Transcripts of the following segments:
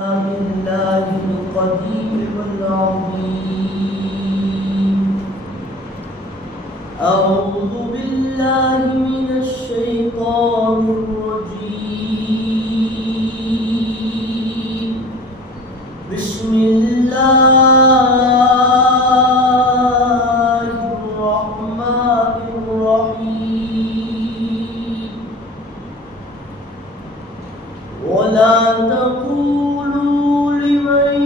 بالله القدير والعظيم. أعوذ بالله من الشيطان الرجيم. بسم الله الرحمن الرحيم. ولا تقولوا لمن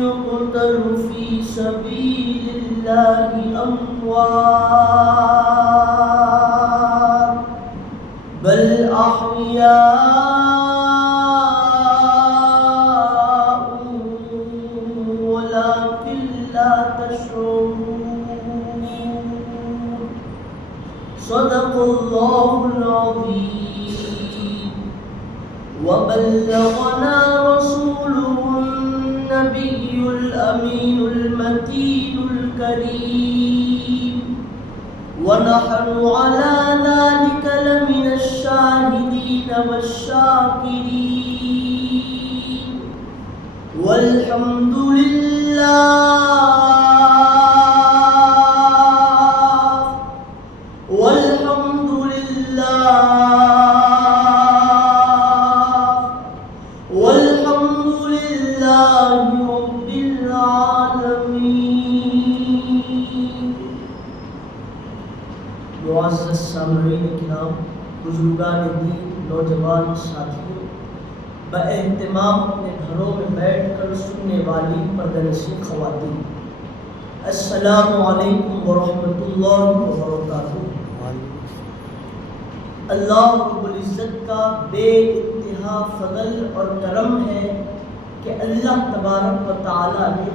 يقتل في سبيل الله أموات بل أحياء ولكن لا تشعرون. صدق الله العظيم. وبلغنا رسوله النبي الأمين المتين الكريم، ونحن على ذلك لمن الشاهدين والشاكرين، والحمد لله والحمد لله والحمد لله رب العالمين. معزز سامعین کرام، بزرگان دین، نوجوان ساتھیوں، باہتمام اپنے گھروں میں بیٹھ کر سننے والی پردہ نشین خواتین، السلام علیکم ورحمۃ اللہ وبرکاتہ. اللہ رب العزت کا بے انتہا فضل اور کرم ہے کہ اللہ تبارک و تعالی نے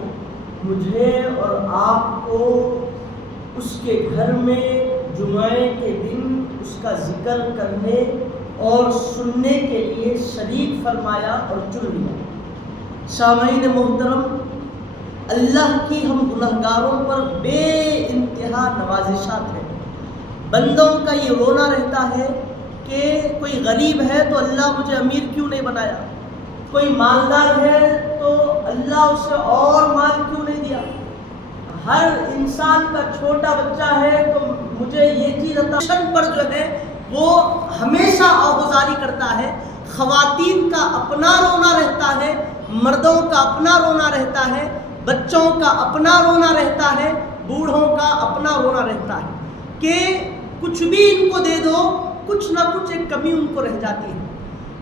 مجھے اور آپ کو اس کے گھر میں جمعے کے دن اس کا ذکر کرنے اور سننے کے لیے شریک فرمایا اور چن لیا. سامعین محترم، اللہ کی ہم گنہگاروں پر بے انتہا نوازشات ہیں. بندوں کا یہ رونا رہتا ہے کہ کوئی غریب ہے تو اللہ مجھے امیر کیوں نہیں بنایا، کوئی مالدار ہے تو اللہ اسے اور مال کیوں نہیں دیا، ہر انسان کا چھوٹا بچہ ہے تو مجھے یہ چیز عطا پر جو ہے وہ ہمیشہ آہوزاری کرتا ہے. خواتین کا اپنا رونا رہتا ہے، مردوں کا اپنا رونا رہتا ہے، بچوں کا اپنا رونا رہتا ہے، بوڑھوں کا اپنا رونا رہتا ہے کہ کچھ بھی ان کو دے دو کچھ نہ کچھ ایک کمی ان کو رہ جاتی ہے.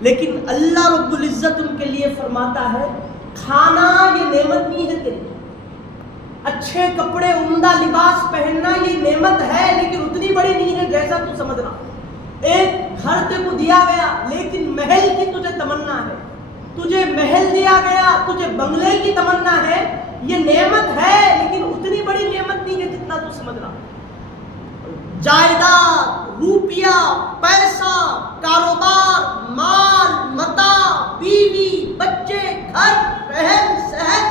لیکن اللہ رب العزت ان کے لیے فرماتا ہے کھانا یہ نعمت نہیں ہے تیری، اچھے کپڑے عمدہ لباس پہننا یہ نعمت ہے لیکن اتنی بڑی نہیں ہے جیسا تو سمجھ رہا. ایک گھر تجھ کو دیا گیا لیکن محل کی تجھے تمنا ہے، تجھے محل دیا گیا، تجھے بنگلے کی تمنا ہے، یہ نعمت ہے لیکن اتنی بڑی نعمت نہیں ہے جتنا تو سمجھ رہا. جائیداد، روپیہ، پیسہ، کاروبار، مال، متاع، بیوی، بچے، گھر، رہن سہن،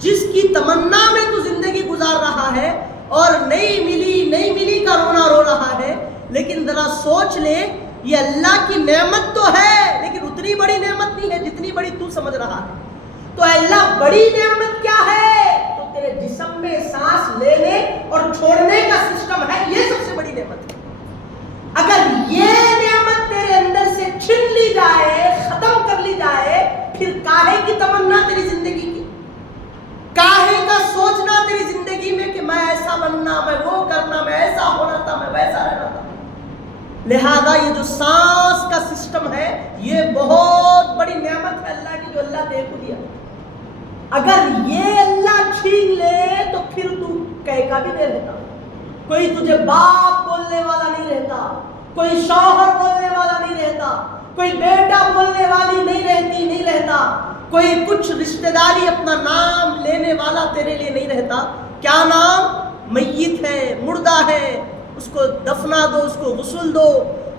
جس کی تمنا میں تو زندگی گزار رہا ہے اور نہیں ملی کا رونا رو رہا ہے. لیکن ذرا سوچ لے یہ اللہ کی نعمت تو ہے لیکن اتنی بڑی نعمت نہیں ہے جتنی بڑی تو سمجھ رہا ہے. تو اے اللہ بڑی نعمت کیا ہے؟ تو تیرے جسم میں سانس لینے اور چھوڑنے کا سسٹم ہے، یہ سب سے بڑی نعمت ہے. اگر یہ نعمت تیرے اندر سے چھن لی جائے، ختم کر لی جائے، پھر کاہے کی تمنا تیری زندگی کی، کاہے کا سوچنا تیری زندگی میں کہ میں ایسا بننا، میں وہ کرنا، میں ایسا ہونا تھا، میں ویسا رہنا تھا. لہذا یہ جو سانس کا سسٹم ہے یہ بہت بڑی نعمت ہے اللہ کی جو اللہ نے کو دیا. اگر یہ اللہ چھین لے تو پھر تو کہے کا بھی نہیں رہتا، کوئی تجھے باپ بولنے والا نہیں رہتا، کوئی شوہر بولنے والا نہیں رہتا، کوئی بیٹا بولنے والی نہیں رہتا، کوئی کچھ رشتہ داری اپنا نام لینے والا تیرے لیے نہیں رہتا. کیا نام؟ میت ہے، مردہ ہے، اس کو دفنا دو، اس کو غسل دو،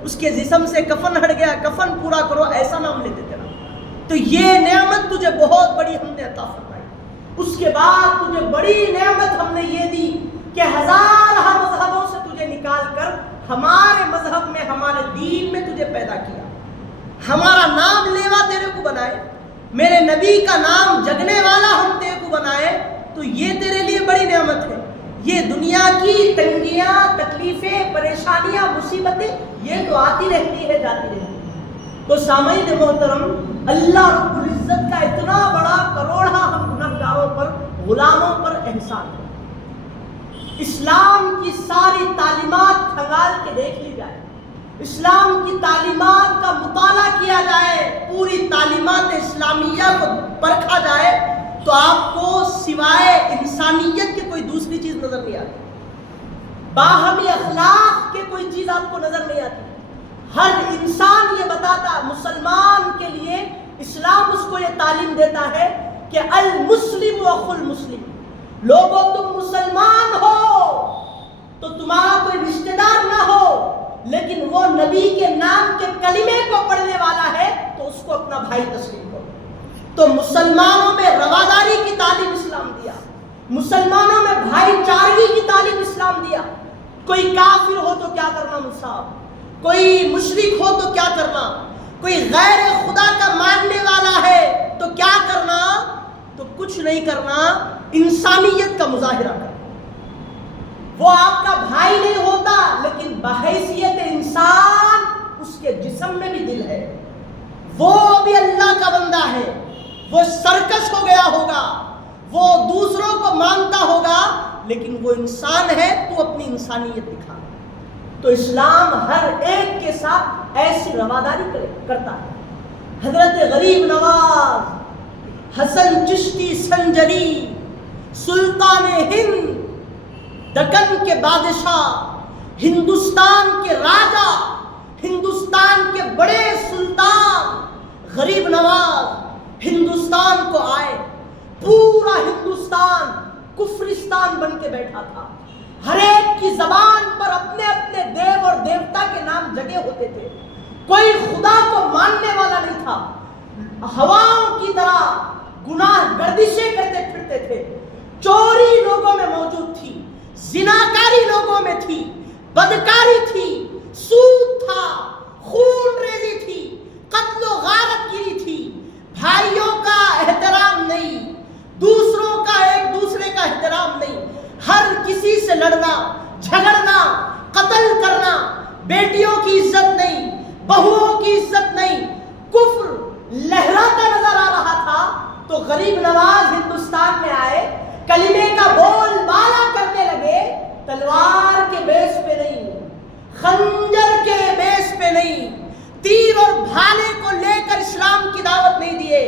اس کے جسم سے کفن ہٹ گیا، کفن پورا کرو، ایسا نام لیتے تیرا. تو یہ نعمت تجھے بہت بڑی ہم نے عطا فرمائی. اس کے بعد تجھے بڑی نعمت ہم نے یہ دی کہ ہزارہ مذہبوں سے تجھے نکال کر ہمارے مذہب میں، ہمارے دین میں تجھے پیدا کیا. ہمارا نام لیوا تیرے میرے نبی کا نام جگنے والا ہم تیرے کو بنائے تو یہ تیرے لیے بڑی نعمت ہے. یہ دنیا کی تنگیاں، تکلیفیں، پریشانیاں، مصیبتیں یہ تو آتی رہتی ہے، جاتی رہتی ہے. تو سامعین محترم، اللہ رب العزت کا اتنا بڑا کروڑا ہم گنہگاروں پر، غلاموں پر احسان ہے. اسلام کی ساری تعلیمات کھنگال کے دیکھ لی جائے، اسلام کی تعلیمات کا مطالعہ کیا جائے، پوری تعلیمات اسلامیہ کو پرکھا جائے تو آپ کو سوائے انسانیت کے کوئی دوسری چیز نظر نہیں آتی. باہمی اخلاق کے کوئی چیز آپ کو نظر نہیں آتی. ہر انسان یہ بتاتا، مسلمان کے لیے اسلام اس کو یہ تعلیم دیتا ہے کہ المسلم اخو المسلم. لوگوں تم مسلمان ہو تو تمہارا کوئی رشتہ دار نہ ہو، لیکن وہ نبی کے نام کے کلمے کو پڑھنے والا ہے تو اس کو اپنا بھائی تسلیم کرو. تو مسلمانوں میں رواداری کی تعلیم اسلام دیا، مسلمانوں میں بھائی چارگی کی تعلیم اسلام دیا. کوئی کافر ہو تو کیا کرنا مصعب، کوئی مشرک ہو تو کیا کرنا، کوئی غیر خدا کا ماننے والا ہے تو کیا کرنا، تو کچھ نہیں کرنا، انسانیت کا مظاہرہ کرنا. وہ آپ کا بھائی نہیں ہوتا لیکن بحیثیت انسان اس کے جسم میں بھی دل ہے. وہ بھی اللہ کا بندہ ہے، وہ سرکش ہو گیا ہوگا، وہ دوسروں کو مانتا ہوگا لیکن وہ انسان ہے، تو اپنی انسانیت دکھا. تو اسلام ہر ایک کے ساتھ ایسی رواداری کرتا ہے. حضرت غریب نواز، حسن چشتی سنجری، سلطان ہند، دکن کے بادشاہ، ہندوستان کے راجہ، ہندوستان کے بڑے سلطان غریب نواز ہندوستان کو آئے. پورا ہندوستان کفرستان بن کے بیٹھا تھا. ہر ایک کی زبان پر اپنے اپنے دیو اور دیوتا کے نام جگے ہوتے تھے. کوئی خدا کو ماننے والا نہیں تھا. ہواؤں کی طرح گناہ گردشیں کرتے پھرتے تھے. چوری لوگوں میں موجود تھی، زناکاری لوگوں میں تھی، بدکاری تھی، سود تھا، خون ریزی تھی، قتل و غارت گیری تھی. بھائیوں کا احترام نہیں، دوسروں کا ایک دوسرے کا احترام نہیں، ہر کسی سے لڑنا، جھگڑنا، قتل کرنا، بیٹیوں کی عزت نہیں، بہوؤں کی عزت نہیں. کفر لہراتا نظر آ رہا تھا تو غریب نواز ہندوستان میں آئے، کلمے کا بول بالا کرنے لگے. تلوار کے بیس پہ نہیں، خنجر کے بیس پہ نہیں، تیر اور بھالے کو لے کر اسلام کی دعوت نہیں دیے.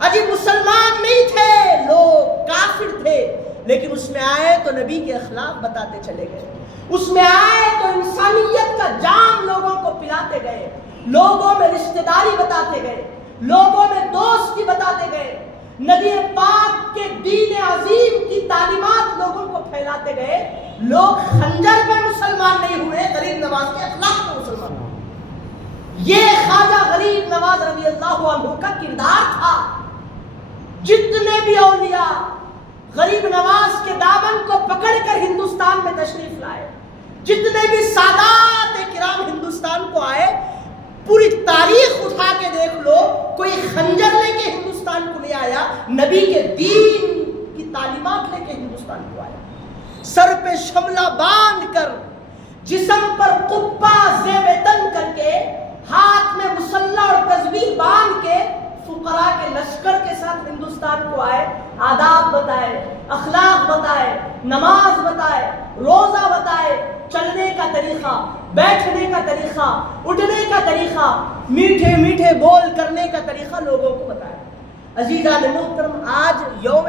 اجی مسلمان نہیں تھے، لوگ کافر تھے، لیکن اس میں آئے تو نبی کے اخلاق بتاتے چلے گئے. اس میں آئے تو انسانیت کا جام لوگوں کو پلاتے گئے، لوگوں میں رشتہ داری بتاتے گئے، لوگوں میں دوستی بتاتے گئے. نبی پاک کے دین عظیم کی تعلیمات لوگوں کو پھیلاتے گئے. لوگ خنجر پہ مسلمان نہیں ہوئے، غریب نواز کے اخلاق پہ مسلمان ہوئے. یہ خواجہ غریب نواز رضی اللہ عنہ کا کردار تھا. جتنے بھی اولیاء غریب نواز کے دامن کو پکڑ کر ہندوستان میں تشریف لائے، جتنے بھی سادات کرام ہندوستان کو آئے، پوری تاریخ اٹھا کے دیکھ لو، کوئی خنجر لے کے ہندوستان کو نہیں آیا، نبی کے دین کی تعلیمات لے کے ہندوستان کو آیا. سر پہ شملہ باندھ کر، جسم پر قبہ زیب تن کر کے، ہاتھ میں مسلح اور تسبیح باندھ کے، فقراء کے لشکر کے ساتھ ہندوستان کو آئے. آداب بتائے، اخلاق بتائے، نماز بتائے، روزہ بتائے، چلنے کا طریقہ، بیٹھنے کا طریقہ، اٹھنے کا طریقہ، میٹھے میٹھے بول کرنے کا طریقہ لوگوں کو بتائے. عزیزان محترم، آج یوم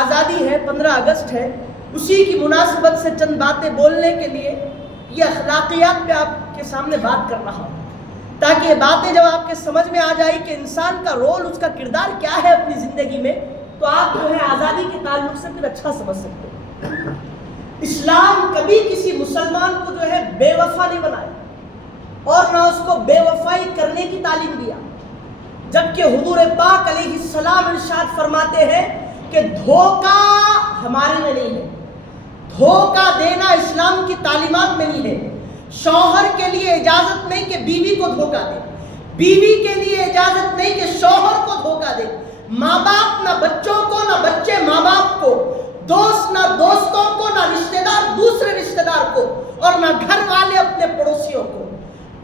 آزادی ہے، 15 اگست ہے. اسی کی مناسبت سے چند باتیں بولنے کے لیے یہ اخلاقیات پہ آپ کے سامنے بات کر رہا ہوں، تاکہ یہ باتیں جب آپ کے سمجھ میں آ جائیں کہ انسان کا رول، اس کا کردار کیا ہے اپنی زندگی میں، تو آپ جو ہے آزادی کے تعلق سے پھر اچھا سمجھ سکتے ہیں. اسلام کبھی کسی مسلمان کو جو ہے بے وفا نہیں بنایا اور نہ اس کو بے وفائی کرنے کی تعلیم دیا. جبکہ حضور پاک علیہ السلام ارشاد فرماتے ہیں کہ دھوکہ ہمارے میں نہیں ہے، دھوکہ دینا اسلام کی تعلیمات میں نہیں ہے. شوہر کے لیے اجازت نہیں کہ بیوی کو دھوکہ دے، بیوی کے لیے اجازت نہیں کہ شوہر کو دھوکہ دوست نہ دوستوں کو، نہ رشتہ دار دوسرے رشتہ دار کو، اور نہ گھر والے اپنے پڑوسیوں کو۔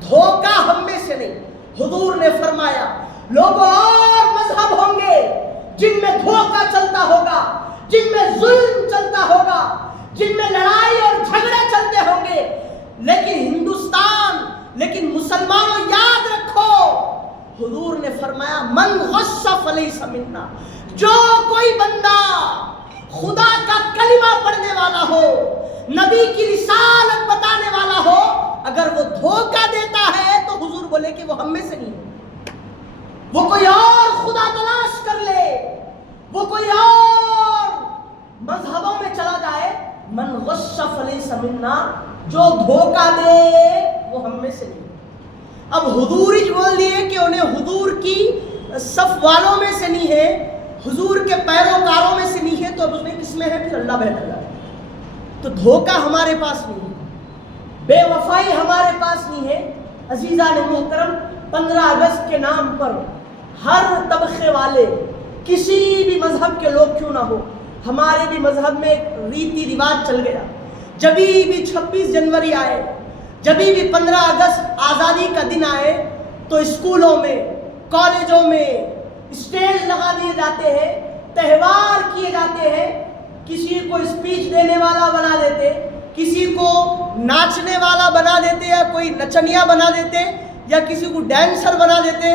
دھوکہ ہم میں سے نہیں۔ حضور نے فرمایا لوگوں اور مذہب ہوں گے جن میں دھوکہ چلتا ہوگا، جن میں ظلم چلتا ہوگا، جن میں لڑائی اور جھگڑے چلتے ہوں گے، لیکن مسلمانوں یاد رکھو، حضور نے فرمایا من غش فلیس منا، جو کوئی بندہ خدا کا کلمہ پڑھنے والا ہو، نبی کی رسالت بتانے والا ہو، اگر وہ دھوکہ دیتا ہے تو حضور بولے کہ وہ ہم میں سے نہیں ہے، وہ کوئی اور خدا تلاش کر لے، وہ کوئی اور مذہبوں میں چلا جائے۔ من غش فلیس منا، جو دھوکہ دے وہ ہم میں سے نہیں۔ اب حضور ہی بول دیے کہ انہیں حضور کی صف والوں میں سے نہیں ہے، حضور کے پیروکاروں میں سے نہیں ہے، تو اب اس میں کس میں ہے؟ پھر اللہ بہتر ہے۔ تو دھوکہ ہمارے پاس نہیں ہے، بے وفائی ہمارے پاس نہیں ہے۔ عزیزان محترم، 15 اگست کے نام پر ہر طبقے والے، کسی بھی مذہب کے لوگ کیوں نہ ہو، ہمارے بھی مذہب میں ایک ریتی رواج چل گیا، جبھی بھی 26 جنوری آئے، جبھی بھی 15 اگست آزادی کا دن آئے، تو اسکولوں میں، کالجوں میں اسٹیج لگا دیے جاتے ہیں، تہوار کیے جاتے ہیں، کسی کو اسپیچ دینے والا بنا دیتے، کسی کو ناچنے والا بنا دیتے، یا کوئی نچنیا بنا دیتے، یا کسی کو ڈینسر بنا دیتے،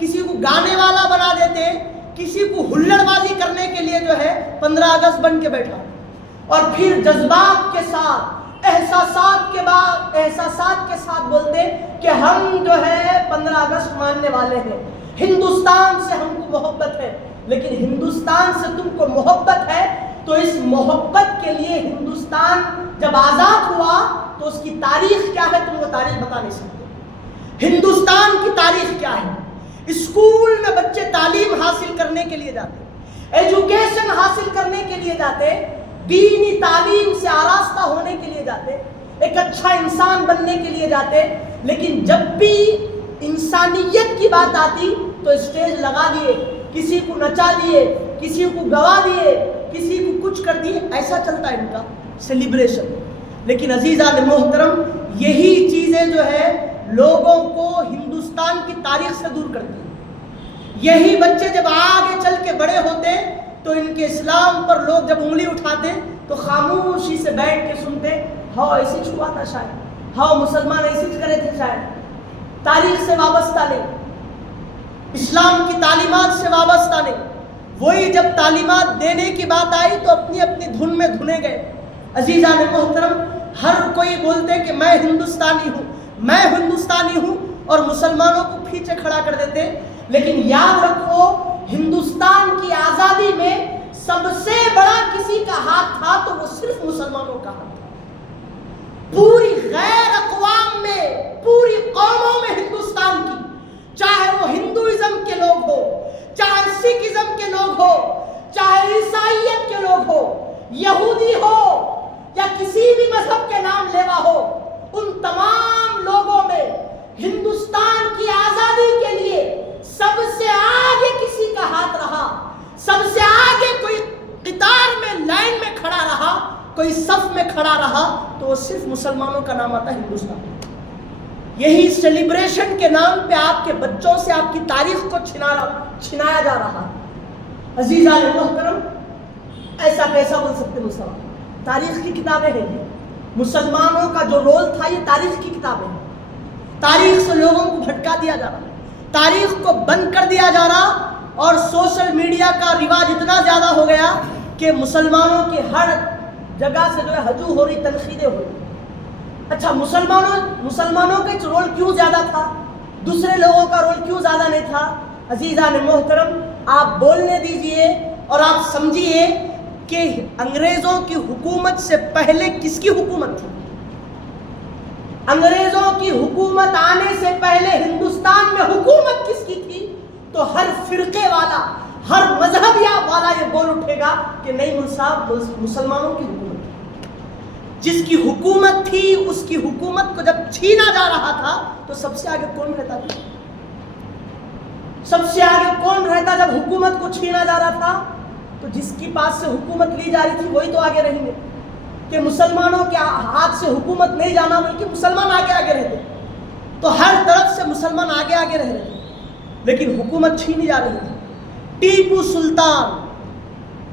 کسی کو گانے والا بنا دیتے، کسی کو ہلڑ بازی کرنے کے لیے جو ہے 15 اگست بن کے بیٹھا، اور پھر جذبات کے ساتھ، احساسات کے ساتھ بولتے کہ ہم جو ہے 15 اگست ماننے والے ہیں، ہندوستان سے ہم کو محبت ہے۔ لیکن ہندوستان سے تم کو محبت ہے تو اس محبت کے لیے ہندوستان جب آزاد ہوا تو اس کی تاریخ کیا ہے تم کو تاریخ بتا نہیں سکتے۔ ہندوستان کی تاریخ کیا ہے؟ اسکول میں بچے تعلیم حاصل کرنے کے لیے جاتے، ایجوکیشن حاصل کرنے کے لیے جاتے، دینی تعلیم سے آراستہ ہونے کے لیے جاتے، ایک اچھا انسان بننے کے لیے جاتے، لیکن جب بھی انسانیت کی بات آتی تو اسٹیج لگا دیے، کسی کو نچا دیے، کسی کو گوا دیے، کسی کو کچھ کر دیے، ایسا چلتا ہے ان کا سیلیبریشن۔ لیکن عزیزان محترم، یہی چیزیں جو ہے لوگوں کو ہندوستان کی تاریخ سے دور کرتی ہیں۔ یہی بچے جب آگے چل کے بڑے ہوتے تو ان کے اسلام پر لوگ جب انگلی اٹھاتے تو خاموشی سے بیٹھ کے سنتے، ہاں ایسے چھوا تھا شاید، ہاں مسلمان ایسے کرے تھے شاید۔ تاریخ سے وابستہ نہیں، اسلام کی تعلیمات سے وابستہ نہیں۔ وہی جب تعلیمات دینے کی بات آئی تو اپنی اپنی دھن میں دھنے گئے۔ عزیزان محترم، ہر کوئی بولتے کہ میں ہندوستانی ہوں، میں ہندوستانی ہوں، اور مسلمانوں کو پیچھے کھڑا کر دیتے۔ لیکن یاد رکھو، ہندوستان کی آزادی میں سب سے بڑا کسی کا ہاتھ تھا تو وہ صرف مسلمانوں کا ہاتھ تھا۔ پوری غیر اقوام میں، پوری قوموں میں ہندوستان کی، چاہے وہ ہندوازم کے لوگ ہو، چاہے سکھ ازم کے لوگ ہو، چاہے عیسائیت کے لوگ ہو، یہودی ہو یا کسی بھی مذہب کے نام لیوا ہو، ان تمام لوگوں میں ہندوستان کی آزادی کے لیے سب سے آگے کسی کا ہاتھ رہا، سب سے آگے کوئی قطار میں، لائن میں کھڑا رہا، کوئی صف میں کھڑا رہا تو وہ صرف مسلمانوں کا نام آتا ہے، ہندوستان۔ یہی سیلیبریشن کے نام پہ آپ کے بچوں سے آپ کی تاریخ کو چھنایا جا رہا ہے۔ عزیزان محترم، ایسا کیسا بول سکتے مسلمان؟ تاریخ کی کتابیں ہیں، مسلمانوں کا جو رول تھا یہ تاریخ کی کتابیں ہیں۔ تاریخ سے لوگوں کو بھٹکا دیا جا رہا، تاریخ کو بند کر دیا جا رہا، اور سوشل میڈیا کا رواج اتنا زیادہ ہو گیا کہ مسلمانوں کی ہر جگہ سے جو ہے ہجو ہو رہی، تنقیدیں ہو رہی۔ اچھا، مسلمانوں کا رول کیوں زیادہ تھا، دوسرے لوگوں کا رول کیوں زیادہ نہیں تھا؟ عزیزان محترم، آپ بولنے دیجئے اور آپ سمجھیے کہ انگریزوں کی حکومت سے پہلے کس کی حکومت تھی؟ انگریزوں کی حکومت آنے سے پہلے ہندوستان میں حکومت کس کی تھی؟ تو ہر فرقے والا، ہر مذہبیہ والا یہ بول اٹھے گا کہ نہیں صاحب، مسلمانوں کی حکومت تھی۔ جس کی حکومت تھی اس کی حکومت کو جب چھینا جا رہا تھا تو سب سے آگے کون رہتا تھا؟ سب سے آگے کون رہتا جب حکومت کو چھینا جا رہا تھا؟ تو تو جس کی پاس سے حکومت لی جا رہی تھی وہی تو آگے رہیں گے، کہ مسلمانوں کے ہاتھ سے حکومت نہیں جانا بلکہ مسلمان آگے آگے رہتے، تو ہر طرف سے مسلمان آگے آگے رہ رہے، لیکن حکومت چھینی جا رہی تھی۔ ٹیپو سلطان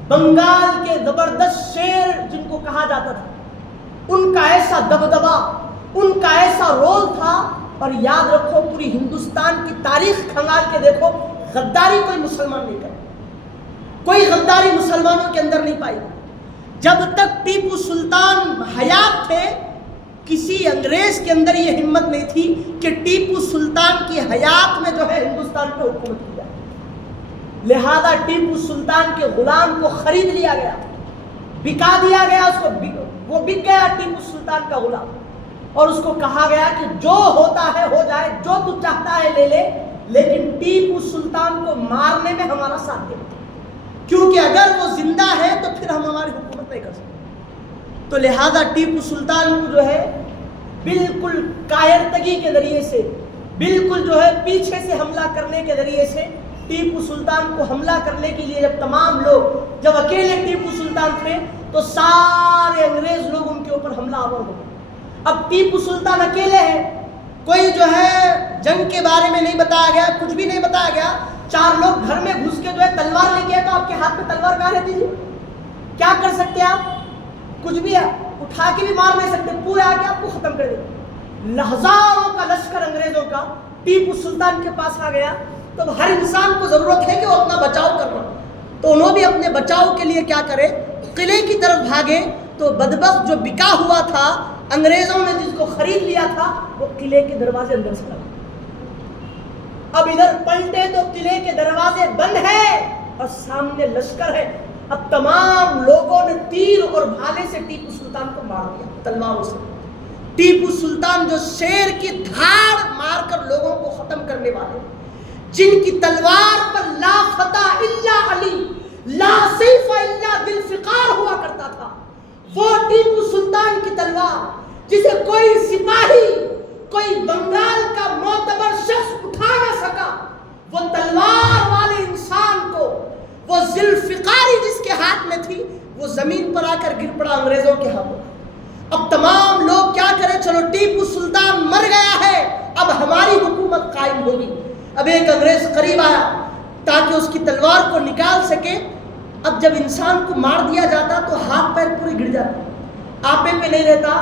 بنگال کے زبردست شیر جن کو کہا جاتا تھا، ان کا ایسا دبدبا، ان کا ایسا رول تھا، اور یاد رکھو پوری ہندوستان کی تاریخ کھنگال کے دیکھو، غداری کوئی مسلمان نہیں کرے، کوئی غداری مسلمانوں کے اندر نہیں پائی۔ جب تک ٹیپو سلطان حیات تھے کسی انگریز کے اندر یہ ہمت نہیں تھی کہ ٹیپو سلطان کی حیات میں جو ہے ہندوستان پہ حکومت کی جائے، لہذا ٹیپو سلطان کے غلام کو خرید لیا گیا، بکا دیا گیا، اس کو وہ بک گیا ٹیپو سلطان کا غلام، اور اس کو کہا گیا کہ جو ہوتا ہے ہو جائے، جو تو چاہتا ہے لے لے، لیکن ٹیپو سلطان کو مارنے میں ہمارا ساتھ دے، کیونکہ اگر وہ زندہ ہے تو پھر ہم ہماری حکومت نہیں کر سکتے۔ تو لہذا ٹیپو سلطان کو جو ہے بالکل کائرتگی کے ذریعے سے، بالکل جو ہے پیچھے سے حملہ کرنے کے ذریعے سے، ٹیپو سلطان کو حملہ کرنے کے لیے جب تمام لوگ، جب اکیلے ٹیپو سلطان تھے تو سارے انگریز لوگ ان کے اوپر حملہ آور ہو گئے۔ اب ٹیپو سلطان اکیلے ہیں، کوئی جو ہے جنگ کے بارے میں نہیں بتایا گیا، کچھ بھی نہیں بتایا گیا، چار لوگ گھر میں گھس کے جو ہے تلوار لے کے آئے، تو آپ کے ہاتھ میں تلوار کہاں رہتی جی؟ کیا کر سکتے آپ؟ کچھ بھی اٹھا کے بھی مار نہیں سکتے، پورے آ کے آپ کو ختم کر دیں۔ ہزاروں کا لشکر انگریزوں کا ٹیپو سلطان کے پاس آ گیا، تو ہر انسان کو ضرورت ہے کہ وہ اپنا بچاؤ کرنا، تو انہوں نے اپنے بچاؤ کے لیے کیا کرے، قلعے کی طرف بھاگے، تو بدبخت جو بکا ہوا تھا، انگریزوں نے جس کو خرید لیا تھا، وہ قلعے کے دروازے اندر سے لگا۔ اب ادھر پلٹے تو قلعے کے دروازے بند ہیں اور سامنے لشکر ہے، اب تمام لوگوں نے تیر اور بھالے سے ٹیپو سلطان کو مار دیا، تلواروں سے۔ ٹیپو سلطان جو شیر کی دھاڑ مار کر لوگوں کو ختم کرنے والے، جن کی تلوار پر لا فتح الا علی، لا سیف الا ذوالفقار ہوا کرتا تھا، وہ ٹیپو سلطان کی تلوار جسے کوئی سپاہی، کوئی بنگال کا معتبر شخص اٹھا نہ سکا، وہ تلوار والے انسان کو، وہ ذوالفقاری جس کے ہاتھ میں تھی، وہ زمین پر آ کر گر پڑا انگریزوں کے ہاتھوں۔ اب تمام لوگ کیا کریں، چلو ٹیپو سلطان مر گیا ہے، اب ہماری حکومت قائم ہوگی۔ اب ایک انگریز قریب آیا تاکہ اس کی تلوار کو نکال سکے۔ اب جب انسان کو مار دیا جاتا تو ہاتھ پیر پورے گر جاتے، آپے پہ نہیں رہتا،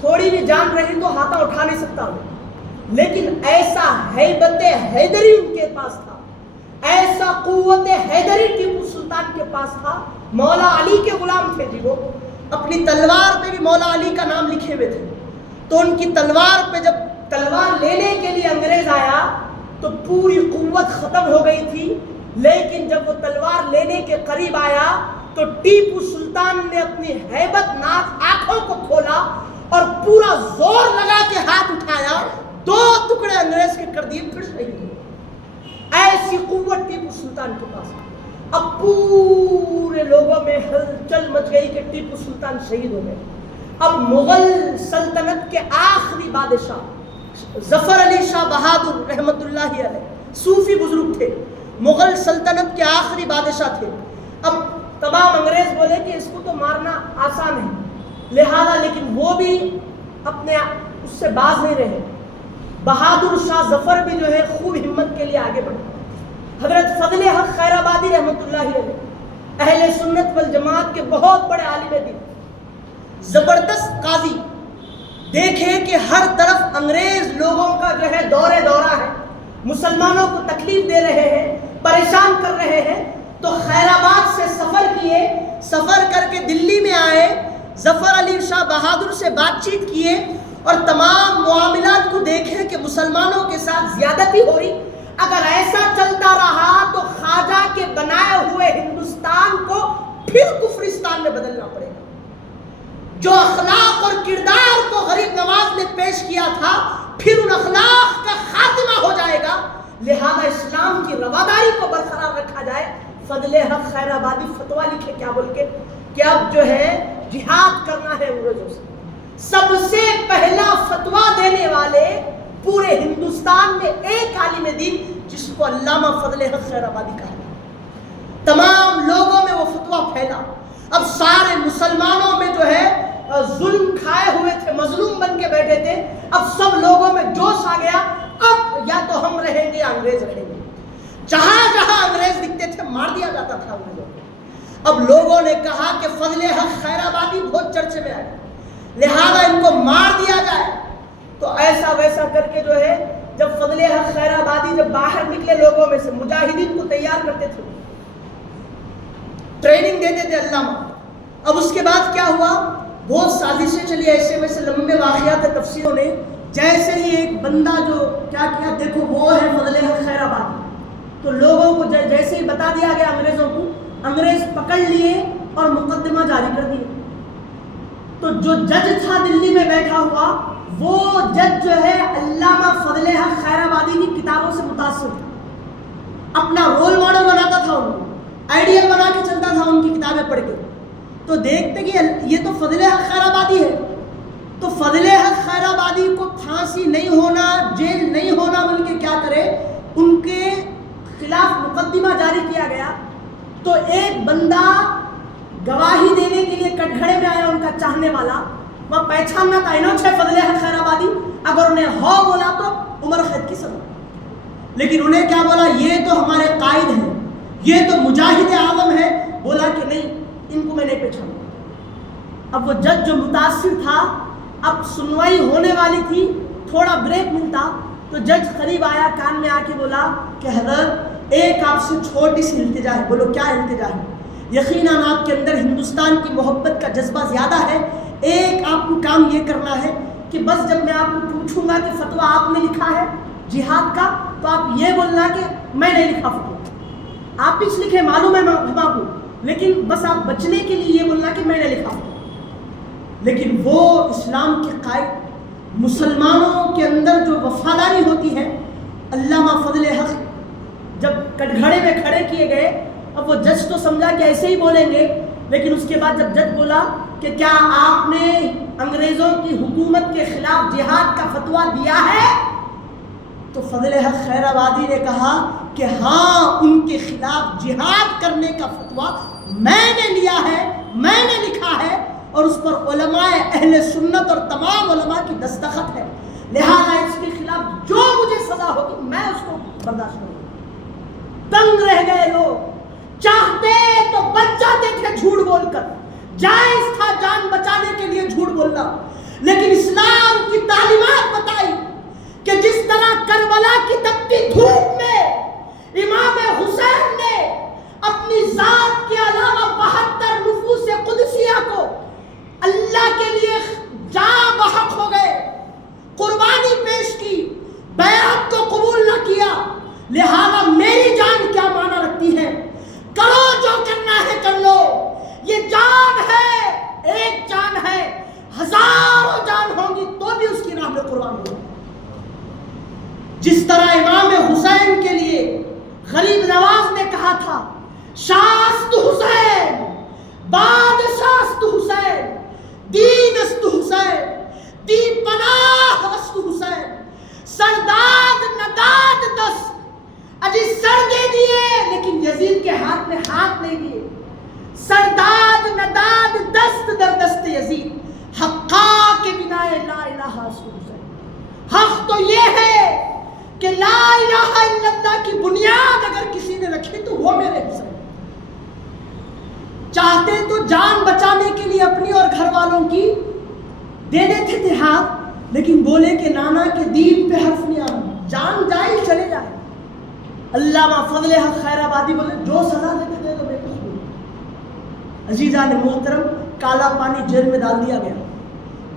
تھوڑی بھی جان رہی تو ہاتھا اٹھا نہیں سکتا ہوں، لیکن ایسا ہیبت حیدری ان کے پاس تھا، ایسا قوت حیدری ٹیپو سلطان کے پاس تھا۔ مولا علی کے غلام تھے جی، وہ اپنی تلوار پہ بھی مولا علی کا نام لکھے ہوئے تھے، تو ان کی تلوار پہ جب تلوار لینے کے لیے انگریز آیا تو پوری قوت ختم ہو گئی تھی، لیکن جب وہ تلوار لینے کے قریب آیا تو ٹیپو سلطان نے اپنی ہیبت ناک آنکھوں کو کھولا اور پورا زور لگا کے ہاتھ اٹھایا، 2 ٹکڑے انگریز کے کر دیے، پھر شہید ہوئے۔ ایسی قوت ٹیپو سلطان کے پاس۔ اب پورے لوگوں میں ہلچل مچ گئی کہ ٹیپو سلطان شہید ہو گئے۔ اب مغل سلطنت کے آخری بادشاہ ظفر علی شاہ بہادر رحمت اللہ علیہ، صوفی بزرگ تھے، مغل سلطنت کے آخری بادشاہ تھے۔ اب تمام انگریز بولے کہ اس کو تو مارنا آسان ہے، لہذا لیکن وہ بھی اپنے اس سے باز نہیں رہے۔ بہادر شاہ ظفر بھی جو ہے خوب ہمت کے لیے آگے بڑھے۔ حضرت فضل حق خیر آبادی رحمت اللہ علیہ، اہل سنت والجماعت کے بہت بڑے عالم دین، زبردست قاضی، دیکھیں کہ ہر طرف انگریز لوگوں کا جو ہے دورہ ہے، مسلمانوں کو تکلیف دے رہے ہیں، پریشان کر رہے ہیں، تو خیر آباد سے سفر کیے، سفر کر کے دلی میں آئے، ظفر علی شاہ بہادر سے بات چیت کیے اور تمام معاملات کو دیکھیں کہ مسلمانوں کے ساتھ زیادتی ہو رہی، اگر ایسا چلتا رہا تو خواجہ کے بنائے ہوئے ہندوستان کو پھر کفرستان میں بدلنا پڑے گا۔ جو اخلاق اور کردار کو غریب نواز نے پیش کیا تھا، پھر ان اخلاق کا خاتمہ ہو جائے گا، لہذا اسلام کی رواداری کو برقرار رکھا جائے۔ فضل حق خیر آبادی فتویٰ لکھے کیا بول کے کہ اب جو ہے جہاد کرنا ہے انگریزوں سے۔ سب سے پہلا فتویٰ دینے والے پورے ہندوستان میں ایک عالم دین جس کو علامہ فضل حق خیر آبادی کہا ہے، تمام لوگوں میں وہ فتویٰ فتویٰ پھیلا. اب سارے مسلمانوں میں جو ہے ظلم کھائے ہوئے تھے, مظلوم بن کے بیٹھے تھے, اب سب لوگوں میں جوش آ گیا, اب یا تو ہم رہیں گے یا انگریز رہیں گے. جہاں جہاں انگریز دکھتے تھے مار دیا جاتا تھا انگریزوں کو. اب لوگوں نے کہا کہ فضل حق خیرآبادی بہت چرچے میں آئے, لہذا ان کو مار دیا جائے. تو ایسا ویسا کر کے جو ہے جب فضل حق خیرآبادی جب باہر نکلے لوگوں میں سے, مجاہدین کو تیار کرتے تھے, ٹریننگ دیتے تھے علامہ. اب اس کے بعد کیا ہوا, بہت سازشیں چلی, ایسے ویسے لمبے واقعات ہیں تفسیروں نے. جیسے ہی ایک بندہ جو کیا کیا, دیکھو وہ ہے فضل حق خیرآبادی, تو لوگوں کو جیسے ہی بتا دیا گیا انگریزوں کو, انگریز پکڑ لیے اور مقدمہ جاری کر دیے. تو جو جج تھا دلی میں بیٹھا ہوا, وہ جج جو ہے علامہ فضل حق خیرآبادی کی کتابوں سے متاثر تھا, اپنا رول ماڈل بناتا تھا, ان کو آئیڈیل بنا کے چلتا تھا ان کی کتابیں پڑھ کے. تو دیکھتے کہ یہ تو فضل حق خیرآبادی ہے, تو فضل حق خیرآبادی کو پھانسی نہیں ہونا, جیل نہیں ہونا بلکہ کیا کرے, ان کے خلاف مقدمہ جاری کیا گیا. تو ایک بندہ گواہی دینے کے لیے کٹگھڑے میں آیا, ان کا چاہنے والا, وہ پہچاننا تھا انہوں سے فضل حق خیرآبادی. اگر انہیں ہو بولا تو عمر قید کی سزا, لیکن انہیں کیا بولا, یہ تو ہمارے قائد ہیں, یہ تو مجاہد اعظم ہے. بولا کہ نہیں, ان کو میں نہیں پہچانا. اب وہ جج جو متاثر تھا, اب سنوائی ہونے والی تھی, تھوڑا بریک ملتا تو جج قریب آیا, کان میں آ کے بولا کہ حضرت ایک آپ سے چھوٹی سی التجا ہے. بولو کیا التجا ہے؟ یقیناً آپ کے اندر ہندوستان کی محبت کا جذبہ زیادہ ہے, ایک آپ کو کام یہ کرنا ہے کہ بس جب میں آپ کو پوچھوں گا کہ فتویٰ آپ نے لکھا ہے جہاد کا, تو آپ یہ بولنا کہ میں نہیں لکھا فتویٰ, آپ کچھ لکھے معلوم ہے ہم آپ کو, لیکن بس آپ بچنے کے لیے یہ بولنا کہ میں نے لکھا. لیکن وہ اسلام کے قائد, مسلمانوں کے اندر جو وفاداری ہوتی ہے, علامہ فضل حق جب کٹگھڑے میں کھڑے کیے گئے, اب وہ جج تو سمجھا کہ ایسے ہی بولیں گے, لیکن اس کے بعد جب جج بولا کہ کیا آپ نے انگریزوں کی حکومت کے خلاف جہاد کا فتویٰ دیا ہے, تو فضل حق خیرآبادی نے کہا کہ ہاں, ان کے خلاف جہاد کرنے کا فتویٰ میں نے لیا ہے, میں نے لکھا ہے, اور اس پر علماء اہل سنت اور تمام علماء کی دستخط ہے, لہذا اس کے خلاف جو مجھے سزا ہوگی میں اس کو برداشت کروں. تنگ رہ گئے لوگ, چاہتے تو بچ جاتے تھے جھوٹ بول کر, جائز تھا جان بچانے کے لیے جھوٹ بولنا, لیکن اسلام کی تعلیمات بتائی کہ جس طرح کربلا کی تپتی دھوپ میں امام حسین نے اپنی ذات کے علاوہ 72 نفوس قدسیہ کو اللہ کے لیے جاں بحق ہو گئے, قربانی پیش کی, بیعت کو قبول نہ کیا, لہذا میری جان کیا معنی رکھتی ہے, کرو جو کرنا ہے کر لو, یہ جان ہے, ایک جان ہے, ہزاروں جان ہوں گی تو بھی اس کی راہ میں قربان ہوگی. جس طرح امام حسین کے لیے غریب نواز نے کہا تھا, شاست حسین, بادشاست حسین, دین است حسین, دی پناہ است حسین, سرداد نداد دست, اجی سر دے دیے لیکن یزید کے ہاتھ میں ہاتھ نہیں دیے, سرداد نداد دست در دست یزید, حقا کے بنا لا الہ است حسین. حق تو یہ ہے کہ لا الہ الا اللہ کی بنیاد اگر کسی نے رکھی تو وہ میرے حسین. چاہتے تو جان بچانے کے لیے اپنی اور گھر والوں کی دے دیتے تھے ہاتھ, لیکن بولے کہ نانا کے دین پہ حرف نہیں آنا, جان جائے چلے جائے. علامہ فضل حق خیرآبادی بولے جو سزا دیتے تھے تو میں کچھ بولوں. عزیزان محترم, کالا پانی جیل میں ڈال دیا گیا,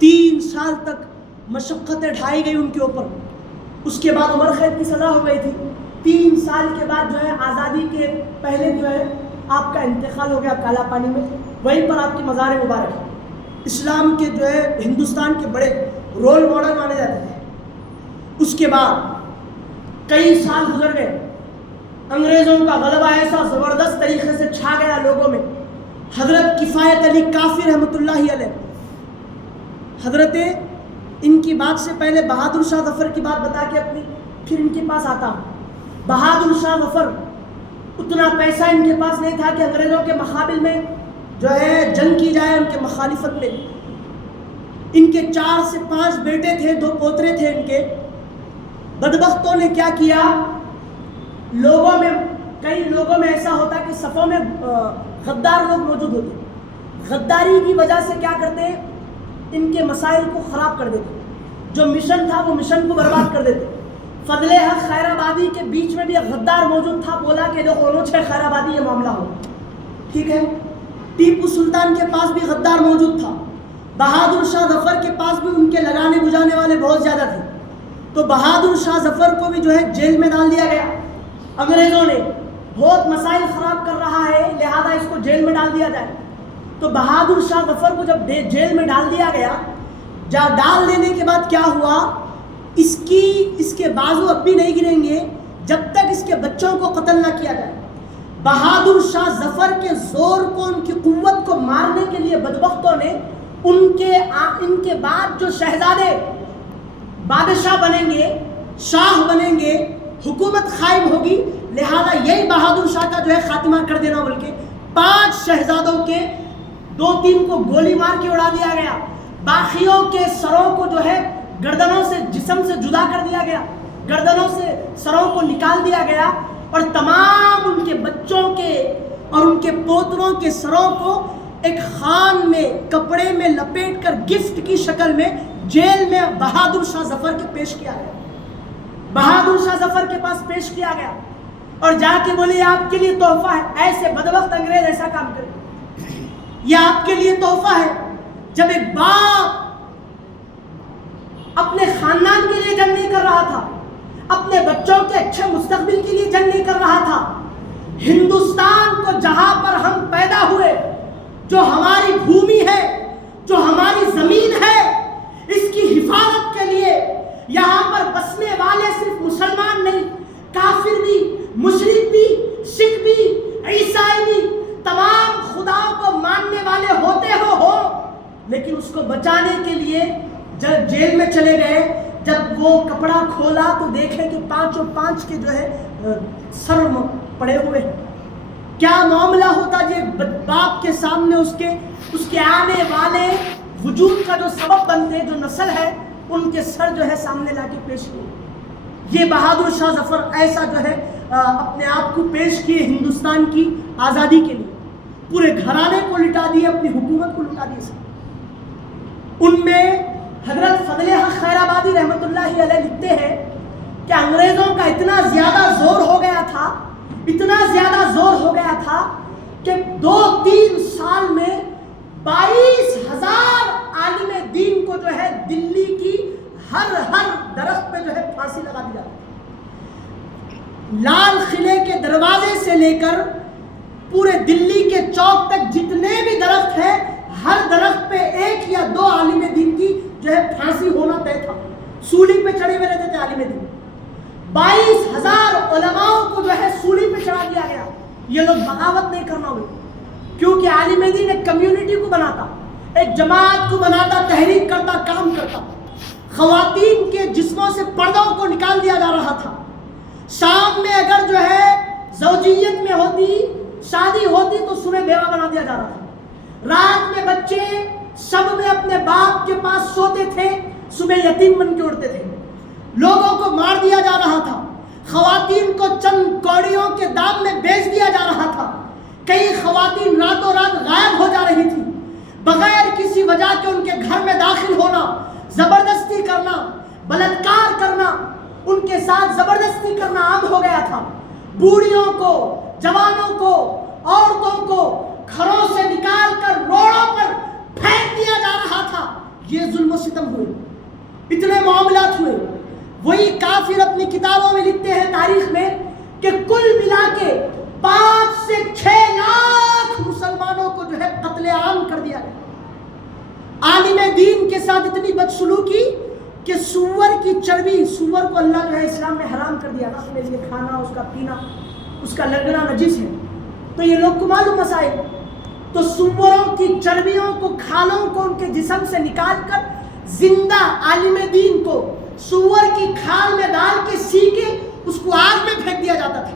3 سال تک مشقتیں ڈھائی گئی ان کے اوپر. اس کے بعد عمر قید کی سزا ہو گئی تھی. 3 سال کے بعد جو ہے آزادی کے پہلے جو ہے آپ کا انتقال ہو گیا کالا پانی میں, وہیں پر آپ کی مزار مبارک ہے. اسلام کے جو ہے ہندوستان کے بڑے رول ماڈل مانے جاتے ہیں. اس کے بعد کئی سال گزر گئے, انگریزوں کا غلبہ ایسا زبردست طریقے سے چھا گیا لوگوں میں. حضرت کفایت علی کافی رحمۃ اللہ علیہ, حضرت ان کی بات سے پہلے بہادر شاہ ظفر کی بات بتا کے اپنی پھر ان کے پاس آتا ہوں. بہادر شاہ ظفر اتنا پیسہ ان کے پاس نہیں تھا کہ انگریزوں کے مقابل میں جو ہے جنگ کی جائے ان کے مخالفت میں. ان کے 4 سے 5 بیٹے تھے, 2 پوترے تھے ان کے. بدبختوں نے کیا کیا, کئی لوگوں میں ایسا ہوتا کہ صفوں میں غدار لوگ موجود ہوتے, غداری کی وجہ سے کیا کرتے, ان کے مسائل کو خراب کر دیتے, جو مشن تھا وہ مشن کو برباد کر دیتے. فضل حق خیر آبادی کے بیچ میں بھی ایک غدار موجود تھا, بولا کہ جو اونوچھ ہے خیر آبادی یہ معاملہ ہو, ٹھیک ہے. ٹیپو سلطان کے پاس بھی غدار موجود تھا. بہادر شاہ ظفر کے پاس بھی ان کے لگانے بجانے والے بہت زیادہ تھے. تو بہادر شاہ ظفر کو بھی جو ہے جیل میں ڈال دیا گیا انگریزوں نے, بہت مسائل خراب کر رہا ہے لہذا اس کو جیل میں ڈال دیا جائے. تو بہادر شاہ ظفر کو جب جیل میں ڈال دیا گیا, ڈال دینے کے بعد کیا ہوا, اس کے بازو اب بھی نہیں گریں گے جب تک اس کے بچوں کو قتل نہ کیا جائے. بہادر شاہ ظفر کے زور کو, ان کی قوت کو مارنے کے لیے بدبختوں نے ان کے بعد جو شہزادے بادشاہ بنیں گے, شاہ بنیں گے, حکومت قائم ہوگی, لہذا یہی بہادر شاہ کا جو ہے خاتمہ کر دینا, بلکہ 5 شہزادوں کے 2-3 کو گولی مار کے اڑا دیا گیا. باقیوں کے سروں کو جو ہے گردنوں سے, جسم سے جدا کر دیا گیا, گردنوں سے سروں کو نکال دیا گیا, اور تمام ان کے بچوں کے اور ان کے پوتروں کے سروں کو ایک خان میں کپڑے میں لپیٹ کر گفٹ کی شکل میں جیل میں بہادر شاہ ظفر کے پیش کیا گیا. بہادر شاہ ظفر کے پاس پیش کیا گیا اور جا کے بولے یہ آپ کے لیے تحفہ ہے. ایسے بدبخت انگریز ایسا کام کرے, یہ آپ کے لیے تحفہ ہے. جب ایک باپ اپنے خاندان کے لیے جنگ نہیں کر رہا تھا, اپنے بچوں کے اچھے مستقبل کے لیے جنگ نہیں کر رہا تھا, ہندوستان کو جہاں پر ہم پیدا ہوئے, جو ہماری بھومی ہے, جو ہماری زمین ہے, اس کی حفاظت کے لیے یہاں پر بسنے والے صرف مسلمان نہیں, کافر بھی, مشرک بھی, سکھ بھی, عیسائی بھی, تمام خداؤں کو ماننے والے ہوتے ہو, لیکن اس کو بچانے کے لیے جب جیل میں چلے گئے, جب وہ کپڑا کھولا تو دیکھے کہ 5 کے جو ہے سر پڑے ہوئے ہیں. کیا معاملہ ہوتا جب باپ کے سامنے اس کے آنے والے وجود کا جو سبب بنتے, جو نسل ہے, ان کے سر جو ہے سامنے لا کے پیش کیے. یہ بہادر شاہ ظفر ایسا جو ہے اپنے آپ کو پیش کیے ہندوستان کی آزادی کے لیے, پورے گھرانے کو لٹا دیے, اپنی حکومت کو لٹا دیے. ان میں حضرت فضل حق خیر آبادی رحمۃ اللہ علیہ لکھتے ہیں کہ انگریزوں کا اتنا زیادہ زور ہو گیا تھا, اتنا زیادہ زور ہو گیا تھا کہ 2-3 سال میں 22,000 عالم دین کو جو ہے دلی کی ہر درخت پہ جو ہے پھانسی لگا دی جاتی. لال قلعے کے دروازے سے لے کر پورے دلی کے چوک تک جتنے بھی درخت ہیں, ہر درخت پہ 1 یا 2 عالم دین کی جو ہے پھانسی ہونا طے تھا. سولی پہ چڑھے ہوئے رہتے تھے عالم دین. 22,000 علماؤں کو جو ہے سولی پہ چڑھا دیا گیا. یہ لوگ بغاوت نہیں کرنا ہوئے, کیونکہ عالم دین ایک کمیونٹی کو بناتا, ایک جماعت کو بناتا, تحریک کرتا, کام کرتا. خواتین کے جسموں سے پردوں کو نکال دیا جا رہا تھا. شام میں اگر جو ہے زوجیت میں ہوتی, شادی ہوتی, تو صبح بیوہ بنا دیا جا رہا تھا. رات میں بچے شب میں اپنے باپ کے پاس سوتے تھے, صبح یتیم بن کے اڑتے تھے. لوگوں کو مار دیا جا رہا تھا, خواتین کو چند کوڑیوں کے دام میں بیچ دیا جا رہا تھا. کئی خواتین راتوں رات غائب ہو جا رہی تھی, بغیر کسی وجہ کے ان کے گھر میں داخل ہونا, زبردستی کرنا, بلاತ್کار کرنا, ان کے ساتھ زبردستی کرنا عام ہو گیا تھا. بوڑھیوں کو, جوانوں کو, عورتوں کو گھروں سے نکال کر روڑوں پر پھینک دیا جا رہا تھا. یہ ظلم و ستم ہوئے, اتنے معاملات ہوئے. وہی کافر اپنی کتابوں میں لکھتے ہیں تاریخ میں کہ کل ملا کے 5 سے 6 لاکھ مسلمانوں کو جو ہے قتل عام کر دیا گیا. عالم دین کے ساتھ اتنی بدسلوکی کہ سور کی چربی, سور کو اللہ جو ہے اسلام نے حرام کر دیا, اس میں سے کھانا, اس کا پینا, اس کا لگنا نجس ہے. تو یہ لوگ کو معلوم مسائل. تو سوروں کی چربیوں کو, کھالوں کو ان کے جسم سے نکال کر زندہ عالم دین کو سور کی کھال میں ڈال کے سی کے اس کو آگ میں پھینک دیا جاتا تھا.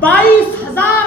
22,000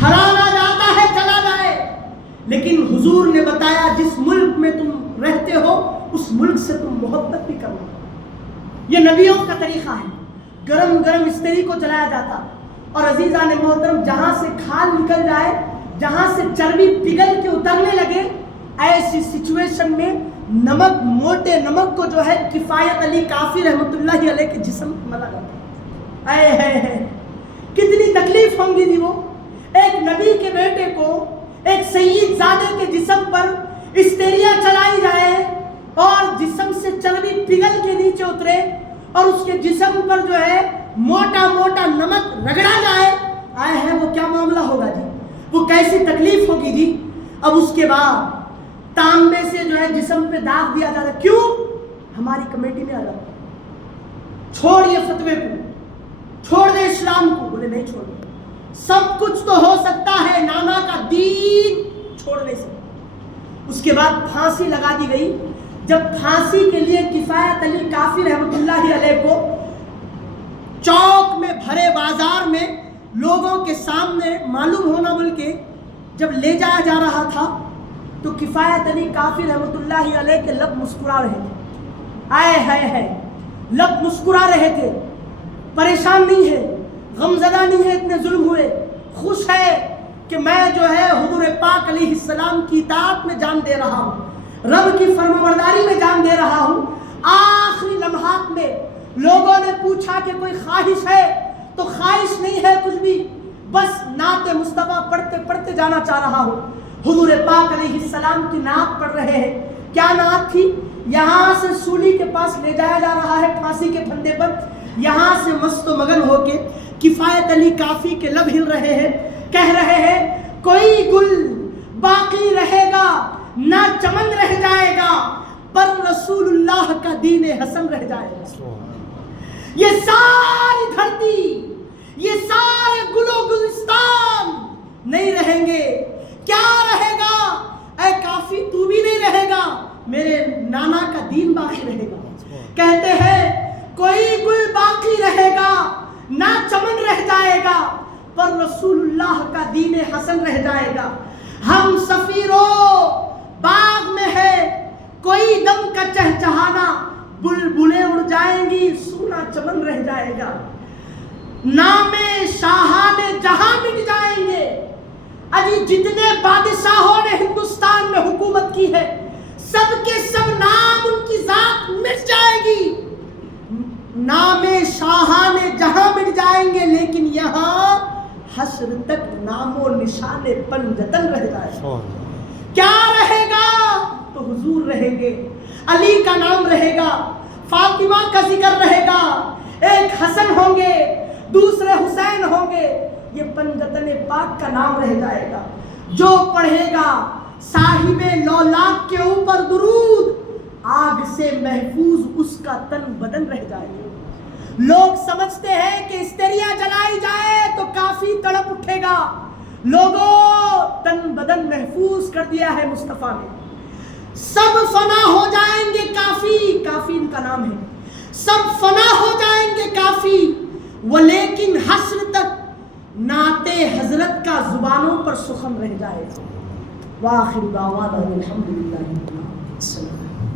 گھرانہ جاتا ہے چلا جائے، لیکن حضور نے بتایا جس ملک میں تم رہتے ہو اس ملک سے تم محبت بھی کرو۔ یہ نبیوں کا طریقہ ہے۔ گرم گرم استری کو جلایا جاتا، اور عزیزان محترم جہاں سے کھال نکل جائے، جہاں سے چربی پگھل کے اترنے لگے، ایسی سچویشن میں نمک، موٹے نمک کو جو ہے کفایت علی کافی رحمۃ اللہ علیہ کے جسم میں لگا۔ اے ہے کتنی تکلیف ہوں گی وہ، ایک نبی کے بیٹے کو، ایک سید زادے کے جسم پر استیریا چلائی جائے اور جسم سے چربی پگھل کے نیچے اترے اور اس کے جسم پر جو ہے موٹا موٹا نمک رگڑا جائے، آئے ہے وہ کیا معاملہ ہوگا جی، وہ کیسی تکلیف ہوگی جی۔ اب اس کے بعد تانبے سے جو ہے جسم پہ داغ دیا جاتا ہے، کیوں؟ ہماری کمیٹی نے الگ چھوڑ یہ فتوے کو، چھوڑ دے اسلام کو، بولے نہیں چھوڑ دے، سب کچھ تو ہو سکتا ہے، نانا کا دین چھوڑ نہیں سکتا۔ اس کے بعد پھانسی لگا دی گئی۔ جب پھانسی کے لیے کفایت علی کافی رحمۃ اللہ علیہ کو چوک میں بھرے بازار میں لوگوں کے سامنے معلوم ہونا بول کے جب لے جایا جا رہا تھا تو کفایت علی کافی رحمۃ اللہ علیہ کے لب مسکرا رہے تھے، آئے ہے لب مسکرا رہے تھے، پریشان نہیں ہے، غمزدہ نہیں ہے، اتنے ظلم ہوئے، خوش ہے کہ میں جو ہے حضور پاک علیہ السلام کی اطاعت میں جان دے رہا ہوں، رب کی فرمانبرداری میں جان دے رہا ہوں۔ آخری لمحات میں لوگوں نے پوچھا کہ کوئی خواہش ہے، تو خواہش نہیں ہے کچھ بھی، بس نعت مصطفیٰ پڑھتے پڑھتے جانا چاہ رہا ہوں۔ حضور پاک علیہ السلام کی نعت پڑھ رہے ہیں۔ کیا نعت تھی؟ یہاں سے سولی کے پاس لے جایا جا رہا ہے پھانسی کے پھندے پر، یہاں سے مست و مگن ہو کے کفایت علی کافی کے لب ہل رہے ہیں، کہہ رہے ہیں کوئی گل باقی رہے گا نہ چمن رہ جائے گا، پر رسول اللہ کا دین حسن رہ جائے گا۔ یہ ساری دھرتی، یہ سارے گل و گلستان نہیں رہیں گے، کیا رہے گا؟ اے کافی تو بھی نہیں رہے گا، میرے نانا کا دین باقی رہے گا۔ کہتے ہیں کوئی گل باقی رہے گا نہ چمن رہ جائے گا، پر رسول اللہ کا دین حسن رہ جائے گا۔ ہم سفیرو باغ میں ہے کوئی دم کا چہچہانا، بلبلیں اڑ جائیں گی سونا چمن رہ جائے گا۔ نام شاہان جہاں مٹ جائیں گے، اجی جتنے بادشاہوں نے ہندوستان میں حکومت کی ہے سب کے سب نام ان کی ذات مٹ جائے گی۔ نام شاہان جہاں مٹ جائیں گے، لیکن یہاں حشر تک نام و نشان پنجتن رہ جائے گا۔ کیا رہے گا؟ تو حضور رہیں گے، علی کا نام رہے گا، فاطمہ کا ذکر رہے گا، ایک حسن ہوں گے، دوسرے حسین ہوں گے، یہ پنجتن پاک کا نام رہ جائے گا۔ جو پڑھے گا صاحب لولاک کے اوپر درود، آگ سے محفوظ اس کا تن بدن رہ جائے گا۔ لوگ سمجھتے ہیں کہ استریا جلائی جائے تو کافی تڑپ اٹھے گا، لوگوں تن بدن محفوظ کر دیا ہے مصطفیٰ نے۔ سب فنا ہو جائیں گے کافی، کافی ان کا نام ہے، سب فنا ہو جائیں گے کافی، وہ لیکن حشر تک نعت حضرت کا زبانوں پر سخن رہ جائے گا۔ وآخر دعوانا الحمدللہ رب العالمین۔